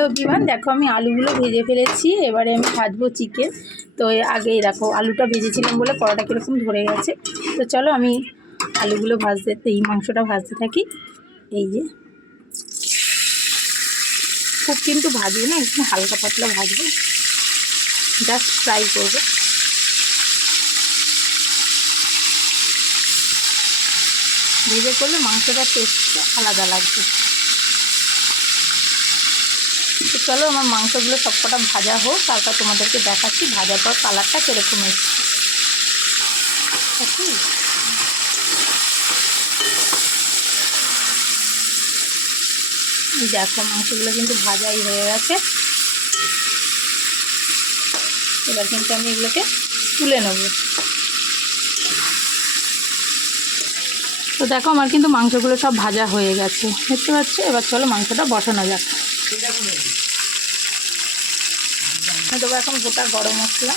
Everyone, দেখো আমি আলুগুলো ভেজে ফেলেছি। এবারে আমি ভাজবো চিকেন। তো আগেই দেখো আলুটা ভেজেছিলাম বলে কড়াটা কীরকম ধরে গেছে। তো চলো আমি আলুগুলো এই মাংসটা ভাজতে থাকি। এই যে খুব কিন্তু ভাজবো না, একটু হালকা পাতলা ভাজবো, জাস্ট ফ্রাই করবো। ভেজে করলে মাংসটার টেস্টটা আলাদা লাগবে। তো চলো আমার মাংসগুলো সবকটা ভাজা হোক, তারপর তোমাদেরকে দেখাচ্ছি ভাজার পর কালারটা কীরকম এসছে। দেখো মাংসগুলো কিন্তু ভাজাই হয়ে গেছে। এবার কিন্তু আমি এগুলোকে তুলে নেব। তো দেখো আমার কিন্তু মাংসগুলো সব ভাজা হয়ে গেছে, দেখতে পাচ্ছ। এবার চলো মাংসটা বসানো যাক। দেবো এখন গোটা গরম মশলা,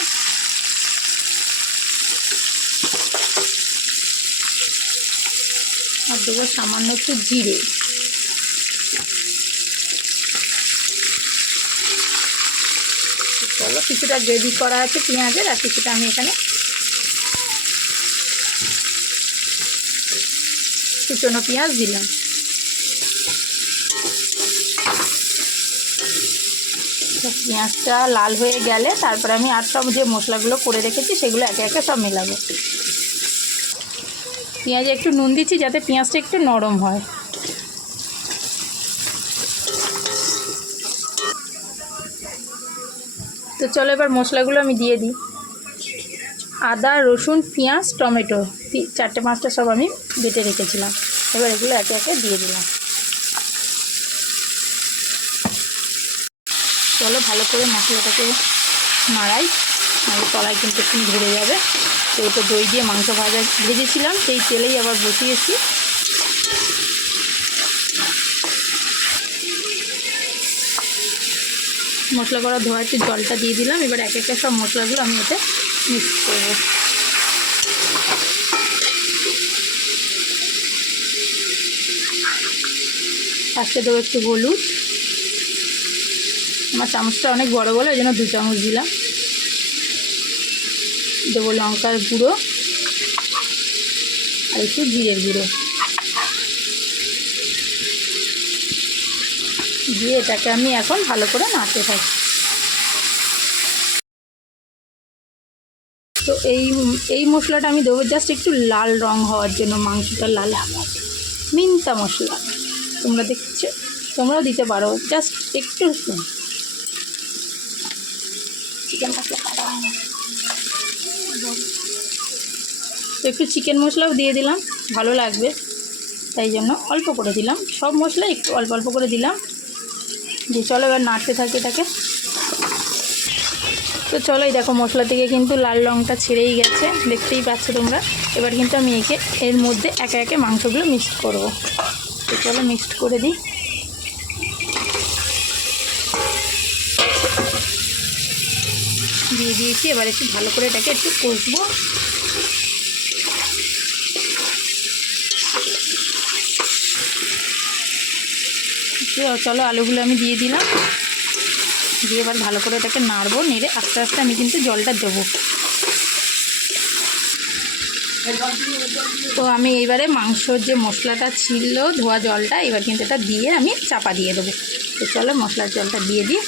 আর দেবো সামান্য একটু জিরে। চলো কিছুটা গ্রেভি করা আছে পেঁয়াজের, আর কিছুটা আমি এখানে কুচনো পেঁয়াজ দিলাম। পেঁয়াজটা লাল হয়ে গেলে তারপরে আমি আর সব যে মশলাগুলো করে রেখেছি সেগুলো একে একে সব মেলাবো। পেঁয়াজে একটু নুন দিচ্ছি যাতে পেঁয়াজটা একটু নরম হয়। তো চলো এবার মশলাগুলো আমি দিয়ে দিই। আদা, রসুন, পেঁয়াজ, টমেটো, 4-5টা সব আমি বেটে রেখেছিলাম। এবার এগুলো একে একে দিয়ে দিলাম। চলো ভালো করে মশলাটাকে নাড়াই, নাহলে তলায় কিন্তু একটু ধরে যাবে। তো ওটা দই দিয়ে মাংস ভেজেছিলাম, সেই তেলেই আবার বসিয়েছি। মশলা করা ধোয়া একটু জলটা দিয়ে দিলাম। এবার এক একটা সব মশলাগুলো আমি এতে মিক্স করবো। ফার্স্টে দেবো একটু হলুদ, আমার চামচটা অনেক বড় বলে ওই জন্য 2 চামচ দিলাম। দেবো লঙ্কার গুঁড়ো আর একটু জিরের গুঁড়ো দিয়ে এটাকে আমি এখন ভালো করে নাড়তে থাকি। তো এই মশলাটা আমি দেবো জাস্ট একটু লাল রং হওয়ার জন্য, মাংসটা লাল হওয়ার। মিন্তা মশলা তোমরা দেখছো, তোমরাও দিতে পারো, জাস্ট একটু। চিকেন মশলা কাটা হয় না, একটু চিকেন মশলাও দিয়ে দিলাম, ভালো লাগবে তাই জন্য অল্প করে দিলাম। সব মশলা একটু অল্প অল্প করে দিলাম। যে চলো এবার নাড়তে থাকি এটাকে। তো চলো এই দেখো মশলা থেকে কিন্তু লাল রঙটা ছেড়েই গেছে, দেখতেই পাচ্ছ তোমরা। এবার কিন্তু আমি এর মধ্যে একে একে মাংসগুলো মিক্সড করব। তো চলো মিক্সড করে দিই। দিয়ে দিয়েছি, এবার একটু ভালো করে এটাকে একটু কষবো। চলো আলুগুলো আমি দিয়ে দিলাম, দিয়ে এবার ভালো করে এটাকে নাড়বো। নেড়ে আস্তে আস্তে আমি কিন্তু জলটা দেবো। তো আমি এইবারে মাংসর যে মশলাটা ছিল ধোয়া জলটা, এবার কিন্তু এটা দিয়ে আমি চাপা দিয়ে দেবো। তো চলো মশলার জলটা দিয়ে দিই।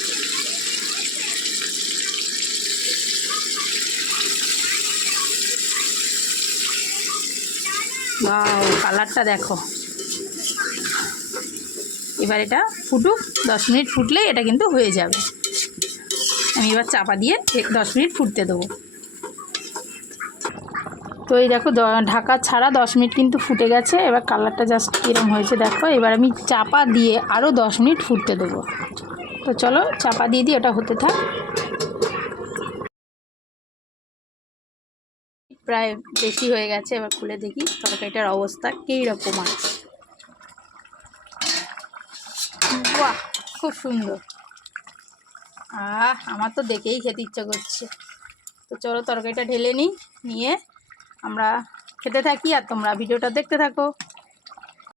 বাও, কালারটা দেখো। এবার এটা ফুটুক, 10 মিনিট ফুটলেই এটা কিন্তু হয়ে যাবে। আমি এবার চাপা দিয়ে 10 মিনিট ফুটতে দেবো। তো এই দেখো ঢাকা ছাড়া 10 মিনিট কিন্তু ফুটে গেছে। এবার কালারটা জাস্ট এরকম হয়েছে দেখো। এবার আমি চাপা দিয়ে আরও 10 মিনিট ফুটতে দেবো। তো চলো চাপা দিয়ে দিই, ওটা হতে থাক। প্রায় বেশি হয়ে গেছে, এবার খুলে দেখি তরকারিটার অবস্থা কী রকম আছে। বাহ, খুব সুন্দর। আমার তো দেখেই খেতে ইচ্ছা করছে। তো চলো তরকারিটা ঢেলে নিয়ে আমরা খেতে থাকি, আর তোমরা ভিডিওটা দেখতে থাকো।